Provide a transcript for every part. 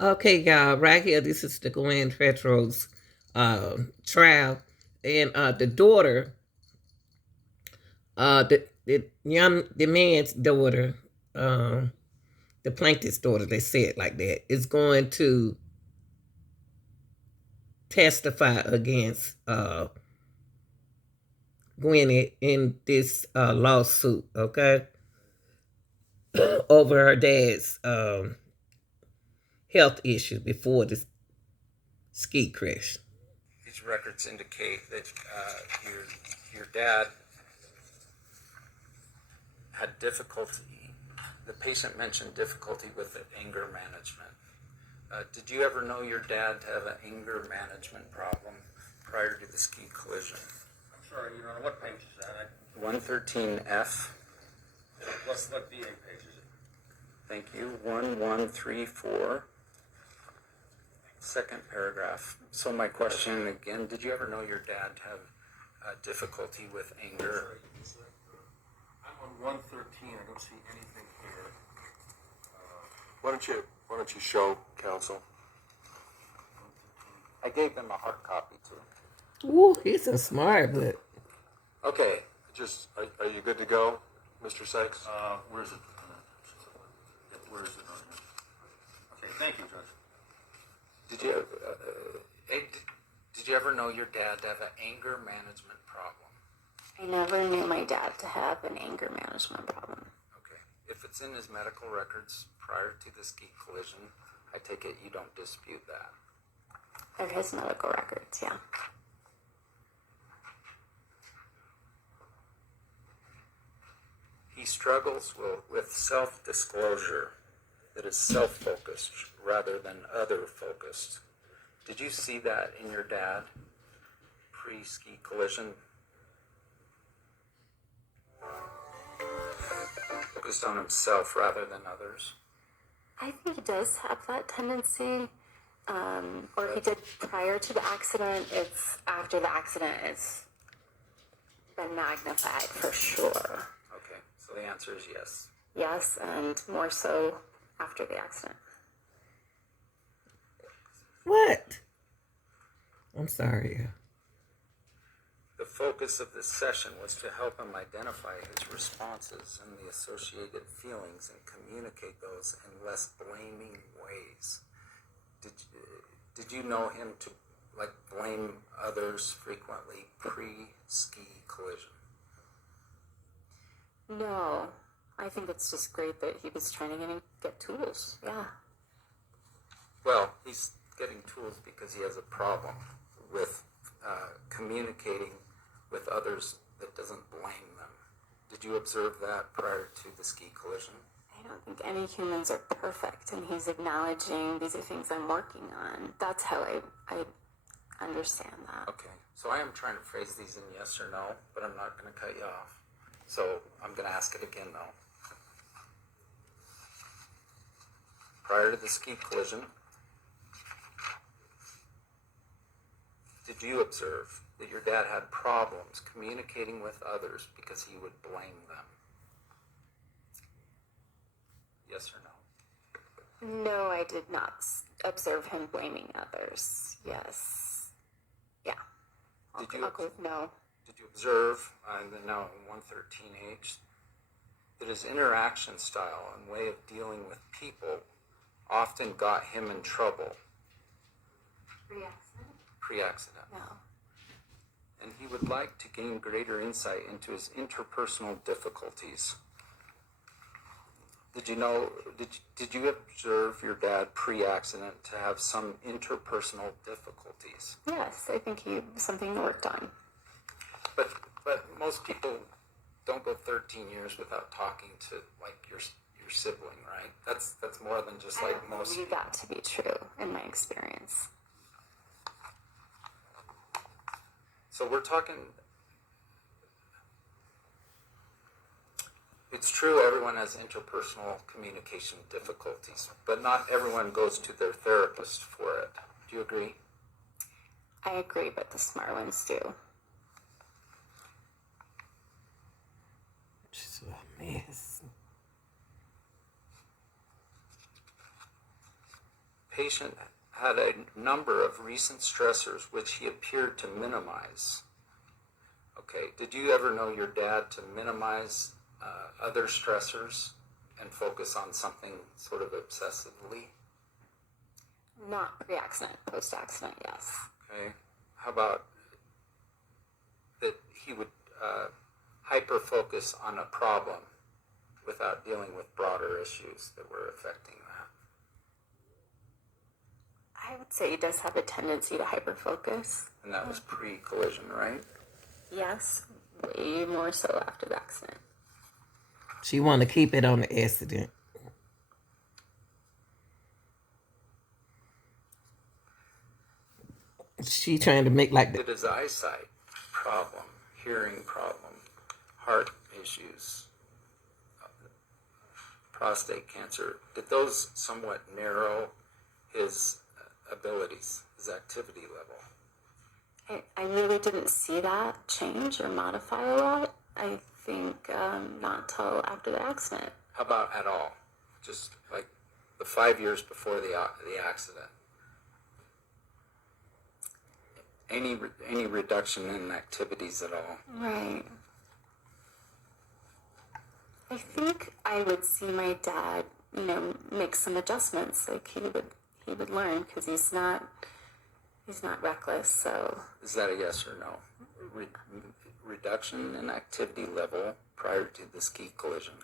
Okay, y'all, right here, this is the Gwyneth Paltrow's trial, and the daughter, the man's daughter, um, the plaintiff's daughter, they say it like that, is going to testify against Gwyneth in this lawsuit, okay, over her dad's health issues before the ski crash. These records indicate that your dad had difficulty. The patient mentioned difficulty with the anger management. Did you ever know your dad to have an anger management problem prior to the ski collision? I'm sorry, Your Honor, what page is that? 113F. What VA page is it? Thank you. 1134. Second paragraph. So my question again, did you ever know your dad to have difficulty with anger? I'm on 113. I don't see anything here. Why don't you show counsel? I gave them a hard copy too. Ooh, he's a smart, but Okay, are you good to go, Mr. Sykes? Where is it? Where is it on here? Okay, thank you, Judge. Did you ever know your dad to have an anger management problem? I never knew my dad to have an anger management problem. Okay. If it's in his medical records prior to the ski collision, I take it you don't dispute that. They're his medical records, yeah. He struggles with self-disclosure that is self-focused rather than other-focused. Did you see that in your dad pre-ski collision? Focused on himself rather than others. I think he does have that tendency, or he did prior to the accident. It's after the accident, it's been magnified for sure. Okay, so the answer is yes. Yes, and more so after the accident. what? I'm sorry. The focus of this session was to help him identify his responses and the associated feelings and communicate those in less blaming ways. Did you know him to blame others frequently pre-ski collision? No, I think it's just great that he was trying to get tools. Yeah. Well, he's getting tools because he has a problem with communicating with others that doesn't blame them. Did you observe that prior to the ski collision? I don't think any humans are perfect, and he's acknowledging these are things I'm working on. That's how I understand that. Okay, so I am trying to phrase these in yes or no, but I'm not going to cut you off. So I'm going to ask it again though. Prior to the ski collision, did you observe that your dad had problems communicating with others because he would blame them? Yes or no? No, I did not observe him blaming others. Yes. Yeah. I'll go with no. Did you observe, now in 113H, that his interaction style and way of dealing with people often got him in trouble? Pre-accident? Pre-accident. No. And he would like to gain greater insight into his interpersonal difficulties. Did you observe your dad pre-accident to have some interpersonal difficulties? Yes, I think something worked on. But most people don't go 13 years without talking to your sibling, right? That's more than just most. I believe that to be true in my experience. So we're talking. It's true everyone has interpersonal communication difficulties, but not everyone goes to their therapist for it. Do you agree? I agree, but the smart ones do. Just a mess. patient had a number of recent stressors which he appeared to minimize. Okay, did you ever know your dad to minimize other stressors and focus on something sort of obsessively? Not pre-accident, post-accident, yes. Okay, how about that he would hyper-focus on a problem without dealing with broader issues that were affecting that? I would say he does have a tendency to hyper-focus. And that was pre-collision, right? Yes, way more so after the accident. She want to keep it on the accident. She trying to make like Did his eyesight problem, hearing problem, heart issues, prostate cancer, did those somewhat narrow his abilities, his activity level? I really didn't see that change or modify a lot. I think not till after the accident. How about at all? Just like the 5 years before the accident. Any reduction in activities at all? Right. I think I would see my dad, make some adjustments. Like he would learn because he's not reckless. So Is that a yes or no? Reduction in activity level prior to the ski collision.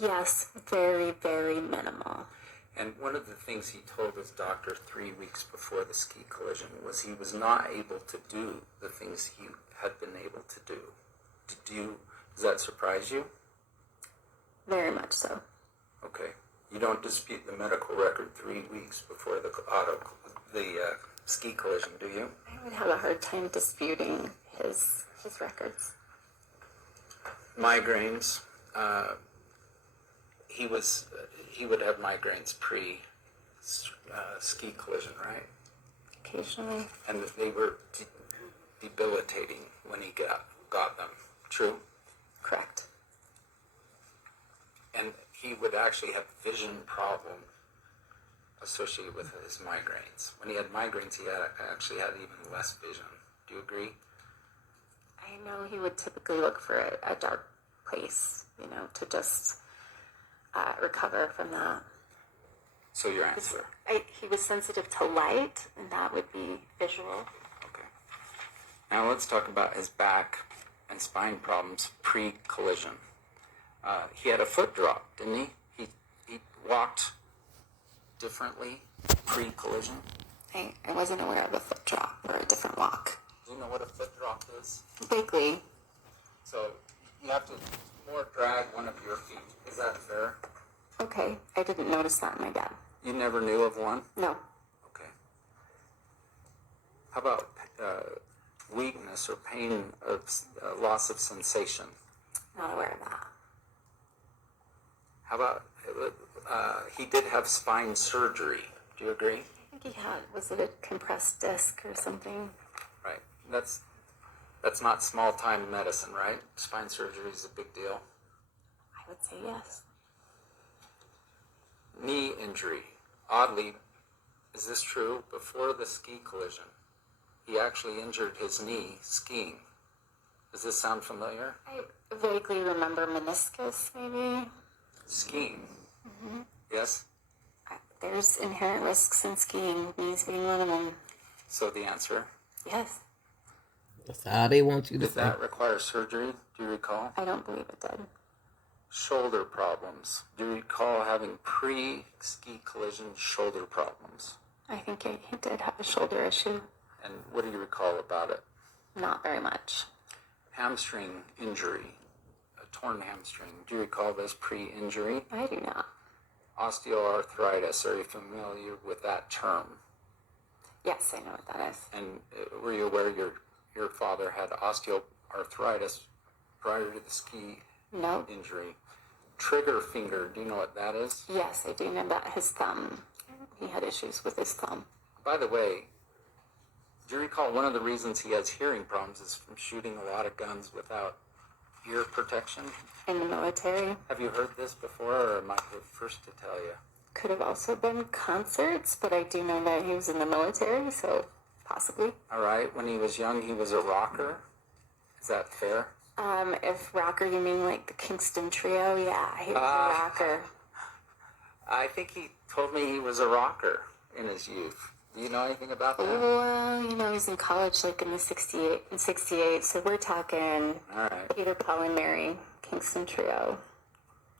yes, very, very minimal. And one of the things he told his doctor 3 weeks before the ski collision was he was not able to do the things he had been able to do. Does that surprise you? Very much so. Okay. You don't dispute the medical record 3 weeks before the ski collision, do you? I would have a hard time disputing his records. Migraines. He would have migraines pre ski collision, right? Occasionally. And they were debilitating when he got them. True? Correct. And he would actually have vision problem associated with his migraines. When he had migraines, he actually had even less vision. Do you agree? I know he would typically look for a dark place, to just recover from that. So your answer? He was sensitive to light, and that would be visual. Okay. Now let's talk about his back and spine problems pre-collision. He had a foot drop, didn't he? He walked differently pre-collision. I wasn't aware of a foot drop or a different walk. Do you know what a foot drop is? Vaguely. So you have to more drag one of your feet. Is that fair? Okay, I didn't notice that in my dad. You never knew of one? No. Okay. How about weakness or pain of loss of sensation? Not aware of that. How about he did have spine surgery? Do you agree? I think he had, was it a compressed disc or something? Right. That's not small time medicine, right? Spine surgery is a big deal. I would say yes. Knee injury. Oddly, is this true? Before the ski collision, he actually injured his knee skiing. Does this sound familiar? I vaguely remember meniscus, maybe. Skiing. Mm-hmm. Yes? There's inherent risks in skiing, knees being one of them. So the answer? Yes. that's all they want you to Did say. that require surgery? Do you recall? I don't believe it did. Shoulder problems. Do you recall having pre-ski collision shoulder problems? I think he did have a shoulder issue. And what do you recall about it? Not very much. Hamstring injury. A torn hamstring. Do you recall this pre-injury? I do not. Osteoarthritis. Are you familiar with that term? Yes, I know what that is. And were you aware your father had osteoarthritis prior to the ski No. injury? Trigger finger, do you know what that is? Yes, I do know that his thumb. He had issues with his thumb. By the way, do you recall one of the reasons he has hearing problems is from shooting a lot of guns without ear protection? In the military. Have you heard this before, or am I the first to tell you? Could have also been concerts, but I do know that he was in the military, so possibly. All right. When he was young, he was a rocker. Is that fair? If rocker you mean like the Kingston Trio, yeah, he was a rocker. I think he told me he was a rocker in his youth. Do you know anything about that? Well, you know, he's in college like in the 68, so we're talking All right. Peter, Paul, and Mary, Kingston Trio.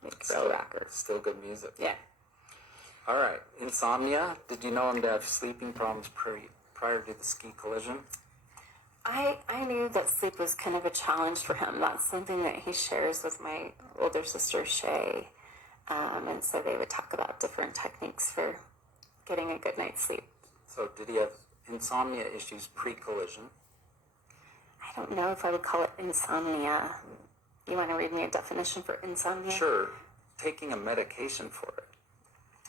Like real rockers. Still good music. Yeah. All right. Insomnia. Did you know him to have sleeping problems prior to the ski collision? I knew that sleep was kind of a challenge for him. That's something that he shares with my older sister, Shay. And so they would talk about different techniques for getting a good night's sleep. So did he have insomnia issues pre-collision? I don't know if I would call it insomnia. You want to read me a definition for insomnia? Sure. Taking a medication for it.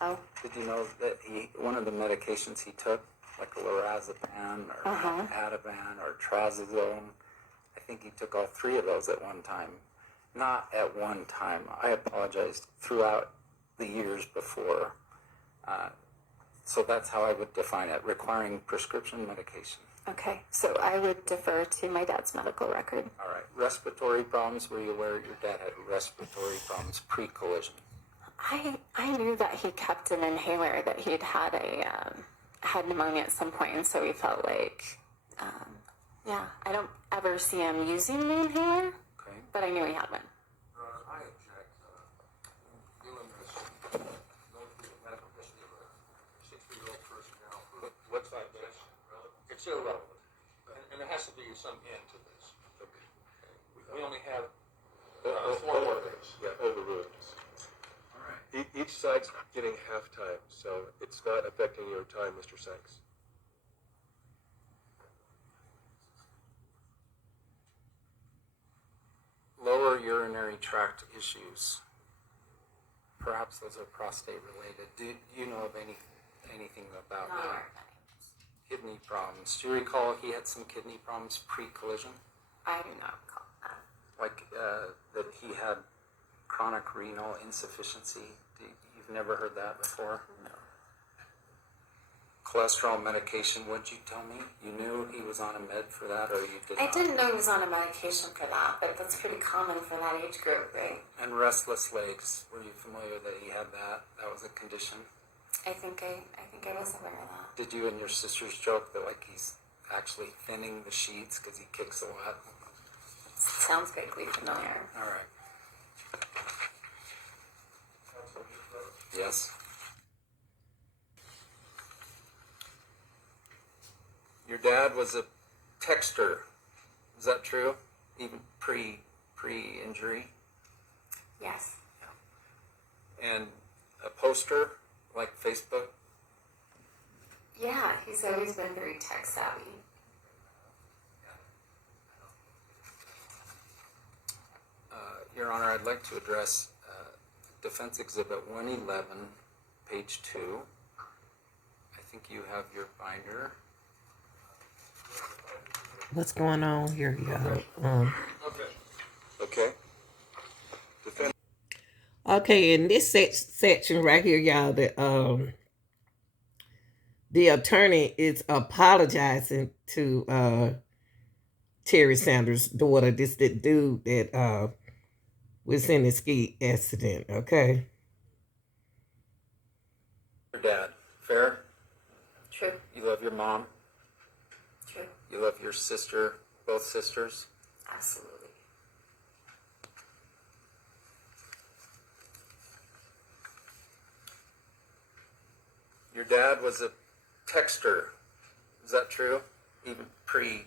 Oh. Did you know that one of the medications he took, like a lorazepam or Ativan or trazodone, I think he took all three of those at one time. Not at one time. I apologized, throughout the years before. So that's how I would define it, requiring prescription medication. Okay, so I would defer to my dad's medical record. All right. Respiratory problems. Were you aware your dad had respiratory problems pre-collision? I knew that he kept an inhaler, that he'd had had pneumonia at some point, and so we felt like, yeah, I don't ever see him using the inhaler, Okay. but I knew he had one. I object. Feeling this, going through the medical history of a 60-year-old person now who What's like this? it's irrelevant. And there has to be some end to this. Okay. We only have Four more things. Yeah, overruled. All right. Each side's getting half time, so it's not affecting your time, Mr. Sykes. Lower urinary tract issues. Perhaps those are prostate related. Do you know of anything about that? Kidney problems. Do you recall he had some kidney problems pre-collision? I do not recall that. Like that he had chronic renal insufficiency? You've never heard that before? No. Cholesterol medication, what'd you tell me? You knew he was on a med for that, or you did I not? didn't know he was on a medication for that, but that's pretty common for that age group, right? And restless legs, were you familiar that he had that? That was a condition? I think I was aware of that. Did you and your sisters joke that like he's actually thinning the sheets because he kicks a lot? Sounds vaguely familiar. All right. Yes. Your dad was a texter. Is that true? Even pre-injury? Yes. And a poster like Facebook? Yeah, he's always been very tech savvy. Your Honor, I'd like to address Defense Exhibit 111, page 2. I think you have your binder. What's going on here, y'all? Okay. Defend. Okay, in this section right here, y'all, the attorney is apologizing to Terry Sanders' daughter. This the dude that was in the ski accident. Okay. Your dad, fair? True. You love your mom? True. You love your sister, both sisters? Absolutely. Your dad was a texter. Is that true? Even pre-injury?